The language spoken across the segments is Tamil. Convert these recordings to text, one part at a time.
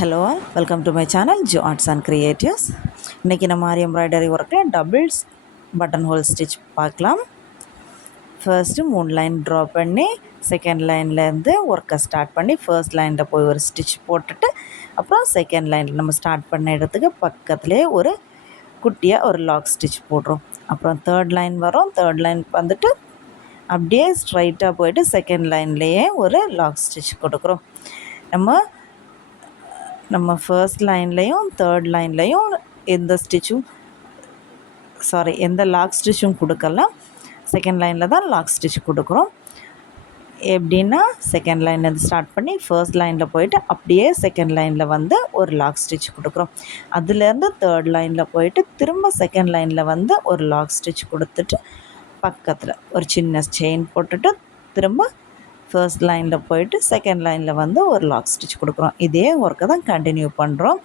Hello all welcome to my channel Joe arts and creatives. இன்றைக்கி நம்ம மாதிரி எம்ப்ராய்டரி ஒர்க்கில் டபுள்ஸ் பட்டன் ஹோல் ஸ்டிச் பார்க்கலாம். ஃபர்ஸ்ட்டு 3 லைன் ட்ரா பண்ணி செகண்ட் லைன்லேருந்து ஒர்க்கை ஸ்டார்ட் பண்ணி ஃபர்ஸ்ட் லைனில் போய் ஒரு ஸ்டிச் போட்டுட்டு அப்புறம் செகண்ட் லைனில் நம்ம ஸ்டார்ட் பண்ண இடத்துக்கு பக்கத்துலேயே ஒரு குட்டியாக ஒரு லாக் ஸ்டிச் போடுறோம். அப்புறம் தேர்ட் லைன் வரும். தேர்ட் லைன் வந்துட்டு அப்படியே ஸ்ட்ரைட்டாக போயிட்டு செகண்ட் லைன்லேயே ஒரு லாக் ஸ்டிச் கொடுக்குறோம். நம்ம ஃபர்ஸ்ட் லைன்லேயும் தேர்ட் லைன்லேயும் எந்த லாக் ஸ்டிச்சும் கொடுக்கலாம். செகண்ட் லைனில் தான் லாக் ஸ்டிச் கொடுக்குறோம். எப்படின்னா செகண்ட் லைன்லேருந்து ஸ்டார்ட் பண்ணி ஃபர்ஸ்ட் லைனில் போயிட்டு அப்படியே செகண்ட் லைனில் வந்து ஒரு லாக் ஸ்டிச் கொடுக்குறோம். அதுலேருந்து தேர்ட் லைனில் போயிட்டு திரும்ப செகண்ட் லைனில் வந்து ஒரு லாக் ஸ்டிச் கொடுத்துட்டு பக்கத்தில் ஒரு சின்ன செயின் போட்டுட்டு திரும்ப ஃபர்ஸ்ட் லைனில் போயிட்டு செகண்ட் லைனில் வந்து ஒரு லாக் ஸ்டிச் கொடுக்குறோம். இதே ஒர்க்கை தான் கண்டினியூ பண்ணுறோம்.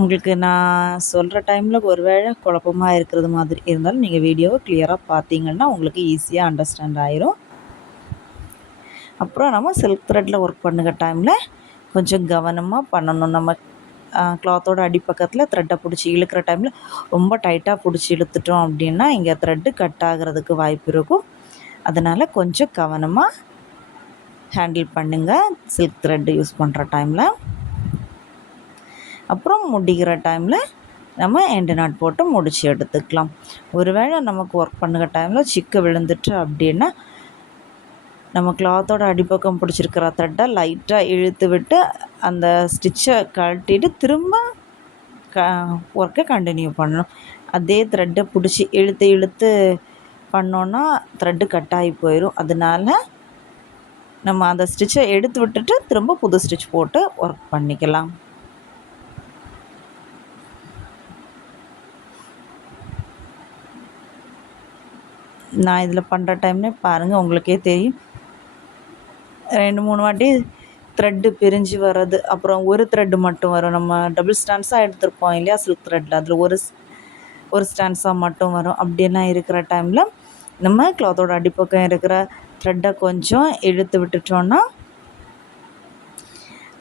உங்களுக்கு நான் சொல்கிற டைமில் ஒரு வேளை குழப்பமாக இருக்கிறது மாதிரி இருந்தாலும் நீங்கள் வீடியோவை கிளியராக பார்த்தீங்கன்னா உங்களுக்கு ஈஸியாக அண்டர்ஸ்டாண்ட் ஆயிரும். அப்புறம் நம்ம சில்க் த்ரெட்டில் ஒர்க் பண்ணுற டைமில் கொஞ்சம் கவனமாக பண்ணணும். நம்ம கிளாத்தோட அடிப்பக்கத்தில் த்ரெட்டை பிடிச்சி இழுக்கிற டைமில் ரொம்ப டைட்டாக பிடிச்சி இழுத்துட்டோம் அப்படின்னா இங்கே த்ரெட்டு கட் ஆகிறதுக்கு வாய்ப்பு இருக்கும். அதனால் கொஞ்சம் கவனமாக ஹேண்டில் பண்ணுங்கள் சில்க் த்ரெட்டு யூஸ் பண்ணுற டைமில். அப்புறம் முடிகிற டைமில் நம்ம எண்டு நாட் போட்டு முடித்து எடுத்துக்கலாம். ஒருவேளை நமக்கு ஒர்க் பண்ணுற டைமில் சிக்கு விழுந்துட்டு அப்படின்னா நம்ம கிளாத்தோட அடிப்பக்கம் பிடிச்சிருக்கிற த்ரெட்டை லைட்டாக இழுத்து விட்டு அந்த ஸ்டிச்சை கழட்டிட்டு திரும்ப ஒர்க்கை கண்டினியூ பண்ணணும். அதே த்ரெட்டை பிடிச்சி இழுத்து பண்ணோன்னா த்ரெட்டு கட் ஆகி போயிடும். அதனால் நம்ம அந்த ஸ்டிச்சை எடுத்து விட்டுட்டு திரும்ப புது ஸ்டிச் போட்டு ஒர்க் பண்ணிக்கலாம். நான் இதில் பண்ணுற டைம்னே பாருங்கள், உங்களுக்கே தெரியும். 2-3 வாட்டி த்ரெட்டு பிரிஞ்சு வர்றது, அப்புறம் ஒரு த்ரெட்டு மட்டும் வரும். நம்ம டபுள் ஸ்டாண்ட்ஸாக எடுத்துருப்போம் இல்லையா சில்க் த்ரெட்டில், அதில் ஒரு ஸ்டாண்ட்ஸாக மட்டும் வரும். அப்படியெல்லாம் இருக்கிற டைமில் நம்ம கிளாத்தோட அடிப்பக்கம் இருக்கிற த்ரெட்டை கொஞ்சம் இழுத்து விட்டுட்டோன்னா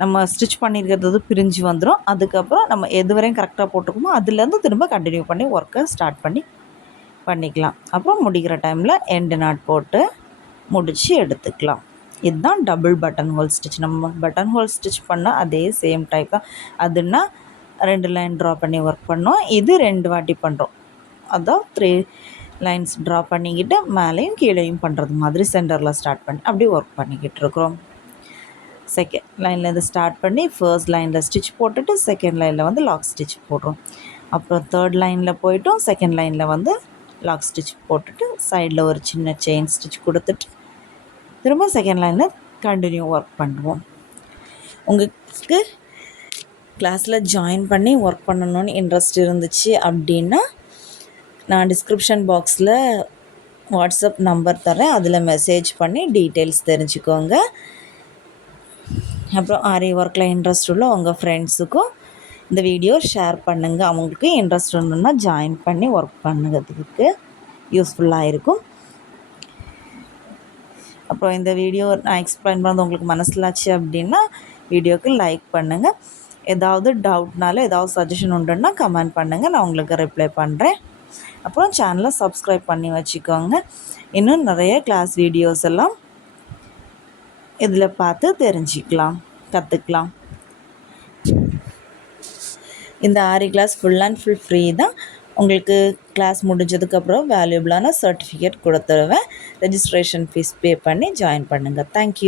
நம்ம ஸ்டிச் பண்ணியிருக்கிறது பிரிஞ்சு வந்துடும். அதுக்கப்புறம் நம்ம எது வரையும் கரெக்டாக போட்டுக்கோமோ அதுலேருந்து திரும்ப கண்டினியூ பண்ணி ஒர்க்கை ஸ்டார்ட் பண்ணிக்கலாம். அப்புறம் முடிக்கிற டைமில் எண்டு நாட் போட்டு முடித்து எடுத்துக்கலாம். இதுதான் டபுள் பட்டன் ஹோல் ஸ்டிச். நம்ம பட்டன் ஹோல் ஸ்டிச் பண்ணால் அதே சேம் டைப் தான். அதுன்னா 2 லைன் ட்ரா பண்ணி ஒர்க் பண்ணோம். இது 2 வாட்டி பண்ணுறோம். அதான் 3 லைன்ஸ் ட்ரா பண்ணிக்கிட்டு மேலேயும் கீழேயும் பண்ணுறது மாதிரி சென்டரில் ஸ்டார்ட் பண்ணி அப்படி ஒர்க் பண்ணிக்கிட்டு இருக்கிறோம். செகண்ட் லைன்லேருந்து ஸ்டார்ட் பண்ணி ஃபர்ஸ்ட் லைனில் ஸ்டிச் போட்டுட்டு செகண்ட் லைனில் வந்து லாக் ஸ்டிச் போடுறோம். அப்புறம் தேர்ட் லைனில் போய்ட்டும் செகண்ட் லைனில் வந்து லாக் ஸ்டிச் போட்டுட்டு சைடில் ஒரு சின்ன செயின் ஸ்டிச் கொடுத்துட்டு திரும்ப செகண்ட் லைனில் கண்டினியூ ஒர்க் பண்ணுவோம். உங்களுக்கு கிளாஸில் ஜாயின் பண்ணி ஒர்க் பண்ணணுன்னு இன்ட்ரெஸ்ட் இருந்துச்சு அப்படின்னா நான் டிஸ்கிரிப்ஷன் பாக்ஸில் வாட்ஸ்அப் நம்பர் தரேன். அதில் மெசேஜ் பண்ணி டீட்டெயில்ஸ் தெரிஞ்சுக்கோங்க. அப்புறம் ஆரி ஒர்க்கில் இன்ட்ரெஸ்ட் உள்ள உங்கள் ஃப்ரெண்ட்ஸுக்கும் இந்த வீடியோ ஷேர் பண்ணுங்கள். அவங்களுக்கு இன்ட்ரெஸ்ட் இருந்ததுன்னா ஜாயின் பண்ணி ஒர்க் பண்ணுறதுக்கு யூஸ்ஃபுல்லாக இருக்கும். அப்புறம் இந்த வீடியோ நான் எக்ஸ்பிளைன் பண்ணது உங்களுக்கு மனசிலாச்சு அப்படின்னா வீடியோவுக்கு லைக் பண்ணுங்கள். ஏதாவது டவுட்னால ஏதாவது சஜஷன் உண்டுன்னா கமெண்ட் பண்ணுங்கள், நான் உங்களுக்கு ரிப்ளை பண்ணுறேன். அப்புறம் சேனலை சப்ஸ்கிரைப் பண்ணி வச்சுக்கோங்க. இன்னும் நிறைய கிளாஸ் வீடியோஸ் எல்லாம் இதில் பார்த்து கற்றுக்கலாம். இந்த aari class full and full free தான். உங்களுக்கு கிளாஸ் முடிஞ்சதுக்கப்புறம் வேல்யூபிளான சர்டிஃபிகேட் கொடுத்துருவேன். ரெஜிஸ்ட்ரேஷன் ஃபீஸ் பே பண்ணி ஜாயின் பண்ணுங்கள். தேங்க்யூ.